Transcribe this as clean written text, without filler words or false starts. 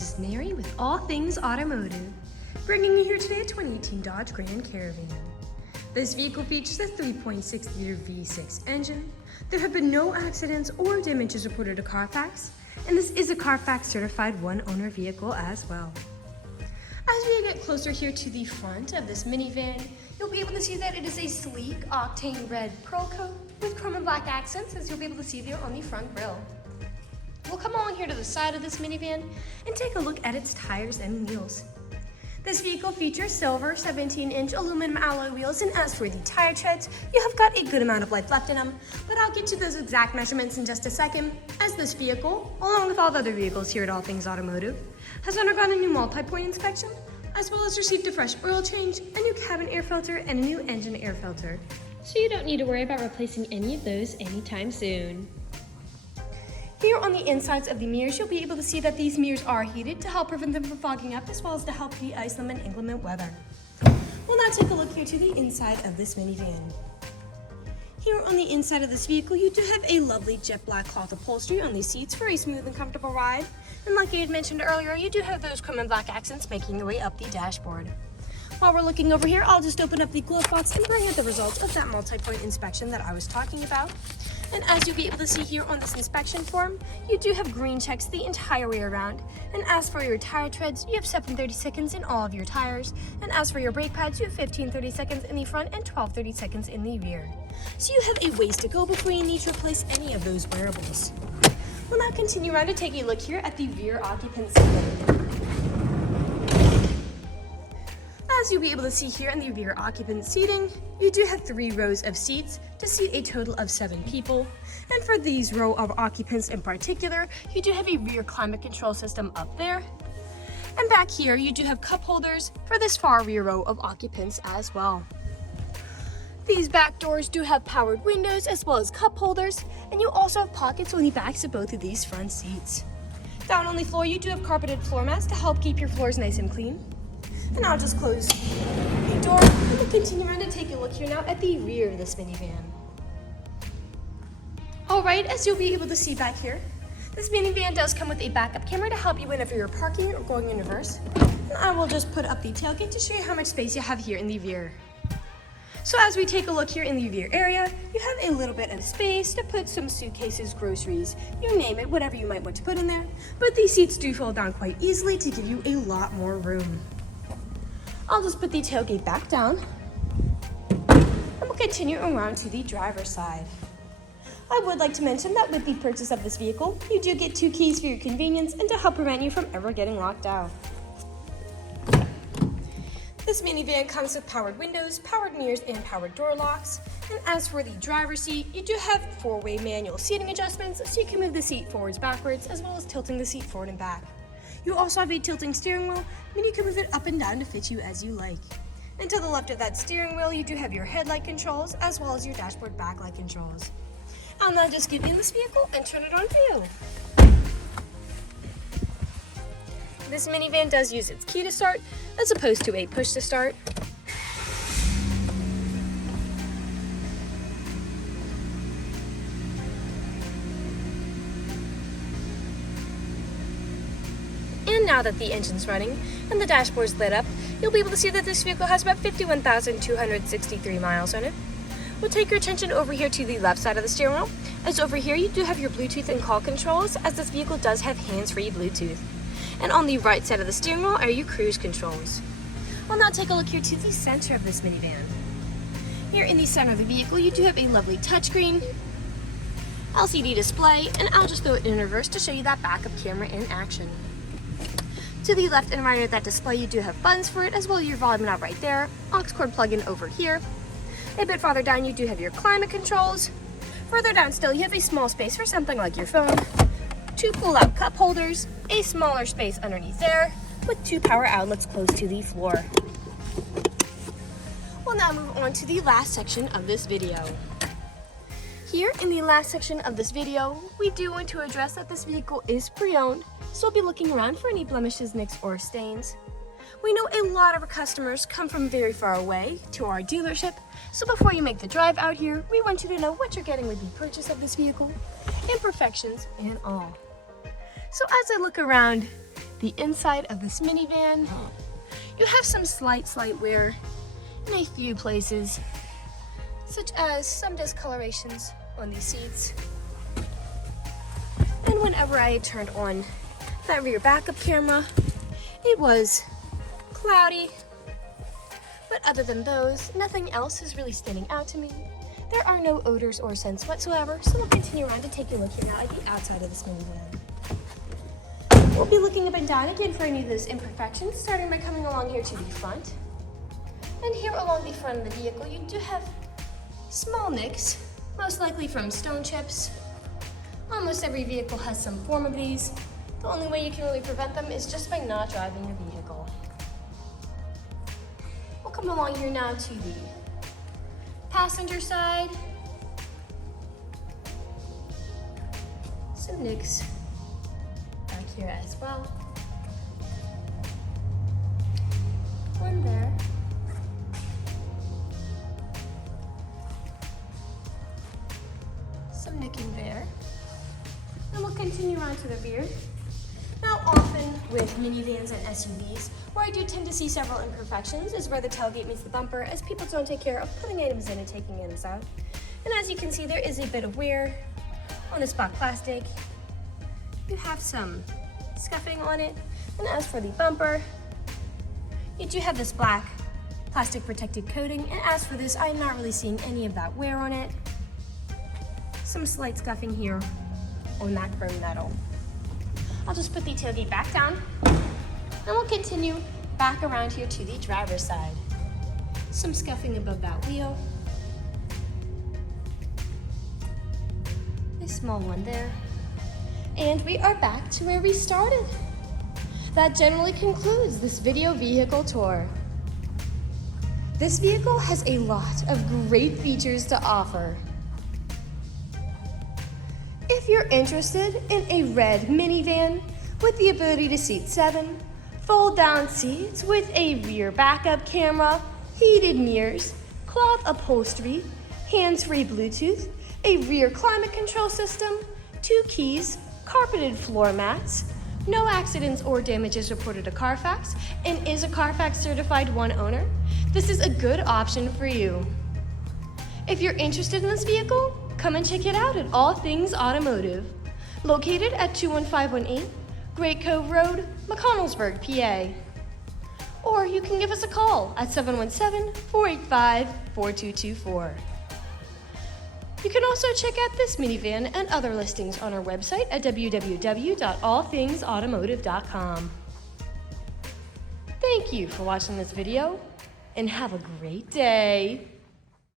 this is Mary with All Things Automotive, bringing you here today a 2018 Dodge Grand Caravan. This vehicle features a 3.6-liter V6 engine. There have been no accidents or damages reported to CARFAX, and this is a CARFAX certified one-owner vehicle as well. As we get closer here to the front of this minivan, you'll be able to see that it is a sleek Octane Red Pearlcoat with chrome and black accents, as you'll be able to see there on the front grille. We'll come along here to the side of this minivan and take a look at its tires and wheels. This vehicle features silver 17-inch aluminum alloy wheels, and as for the tire treads, you have got a good amount of life left in them, but I'll get to those exact measurements in just a second, as this vehicle, along with all the other vehicles here at All Things Automotive, has undergone a new multi-point inspection, as well as received a fresh oil change, a new cabin air filter, and a new engine air filter. So you don't need to worry about replacing any of those anytime soon. Here on the insides of the mirrors, you'll be able to see that these mirrors are heated to help prevent them from fogging up, as well as to help de-ice them in inclement weather. We'll now take a look here to the inside of this minivan. Here on the inside of this vehicle, you do have a lovely jet black cloth upholstery on these seats for a smooth and comfortable ride. And like I had mentioned earlier, you do have those chrome and black accents making their way up the dashboard. While we're looking over here, I'll just open up the glove box and bring out the results of that multi-point inspection that I was talking about. And as you'll be able to see here on this inspection form, you do have green checks the entire way around. And as for your tire treads, you have 7 30-seconds in all of your tires. And as for your brake pads, you have 15 30-seconds in the front and 12 30-seconds in the rear. So you have a ways to go before you need to replace any of those wearables. We'll now continue around to take a look here at the rear occupant seating. As you'll be able to see here in the rear occupant seating, you do have 3 rows of seats to seat a total of 7 people. And for these row of occupants in particular, you do have a rear climate control system up there. And back here, you do have cup holders for this far rear row of occupants as well. These back doors do have powered windows as well as cup holders, and you also have pockets on the backs of both of these front seats. Down on the floor, you do have carpeted floor mats to help keep your floors nice and clean. And I'll just close the door and we'll continue around to take a look here now at the rear of this minivan. Alright, as you'll be able to see back here, this minivan does come with a backup camera to help you whenever you're parking or going in reverse. And I will just put up the tailgate to show you how much space you have here in the rear. So as we take a look here in the rear area, you have a little bit of space to put some suitcases, groceries, you name it, whatever you might want to put in there. But these seats do fold down quite easily to give you a lot more room. I'll just put the tailgate back down, and we'll continue around to the driver's side. I would like to mention that with the purchase of this vehicle, you do get 2 keys for your convenience and to help prevent you from ever getting locked out. This minivan comes with powered windows, powered mirrors, and powered door locks. And as for the driver's seat, you do have 4-way manual seating adjustments, so you can move the seat forwards, backwards, as well as tilting the seat forward and back. You also have a tilting steering wheel, meaning you can move it up and down to fit you as you like. And to the left of that steering wheel, you do have your headlight controls as well as your dashboard backlight controls. I'll now just get in this vehicle and turn it on for you. This minivan does use its key to start as opposed to a push to start. And now that the engine's running and the dashboard's lit up, you'll be able to see that this vehicle has about 51,263 miles on it. We'll take your attention over here to the left side of the steering wheel, as over here you do have your Bluetooth and call controls, as this vehicle does have hands-free Bluetooth. And on the right side of the steering wheel are your cruise controls. We'll now take a look here to the center of this minivan. Here in the center of the vehicle, you do have a lovely touchscreen, LCD display, and I'll just throw it in reverse to show you that backup camera in action. To the left and right of that display, you do have buttons for it, as well as your volume knob right there, aux cord plug-in over here. A bit farther down, you do have your climate controls. Further down still, you have a small space for something like your phone, 2 pull-out cup holders, a smaller space underneath there, with 2 power outlets close to the floor. We'll now move on to the last section of this video. Here in the last section of this video, we do want to address that this vehicle is pre-owned, so we'll be looking around for any blemishes, nicks, or stains. We know a lot of our customers come from very far away to our dealership, so before you make the drive out here, we want you to know what you're getting with the purchase of this vehicle, imperfections and all. So as I look around the inside of this minivan, you have some slight wear in a few places, such as some discolorations on these seats. And whenever I turned on that rear backup camera, it was cloudy. But other than those, nothing else is really standing out to me. There are no odors or scents whatsoever, so we'll continue around to take a look here now at the outside of this minivan. We'll be looking up and down again for any of those imperfections, starting by coming along here to the front. And here along the front of the vehicle, you do have small nicks, most likely from stone chips. Almost every vehicle has some form of these. The only way you can really prevent them is just by not driving your vehicle. We'll come along here now to the passenger side. Some nicks back here as well. One there. Some nicking there. And we'll continue on to the rear. Now, often with minivans and SUVs, where I do tend to see several imperfections is where the tailgate meets the bumper, as people don't take care of putting items in and taking items out. And as you can see, there is a bit of wear on the spot plastic. You have some scuffing on it. And as for the bumper, you do have this black plastic protected coating. And as for this, I'm not really seeing any of that wear on it. Some slight scuffing here on that chrome metal. I'll just put the tailgate back down, and we'll continue back around here to the driver's side. Some scuffing above that wheel. A small one there. And we are back to where we started. That generally concludes this video vehicle tour. This vehicle has a lot of great features to offer. If you're interested in a red minivan with the ability to seat 7, fold down seats with a rear backup camera, heated mirrors, cloth upholstery, hands-free Bluetooth, a rear climate control system, 2 keys, carpeted floor mats, no accidents or damages reported to CARFAX, and is a CARFAX certified one owner, this is a good option for you. If you're interested in this vehicle, come and check it out at All Things Automotive, located at 21518 Great Cove Road, McConnellsburg, PA. Or you can give us a call at 717-485-4224. You can also check out this minivan and other listings on our website at www.allthingsautomotive.com. Thank you for watching this video, and have a great day.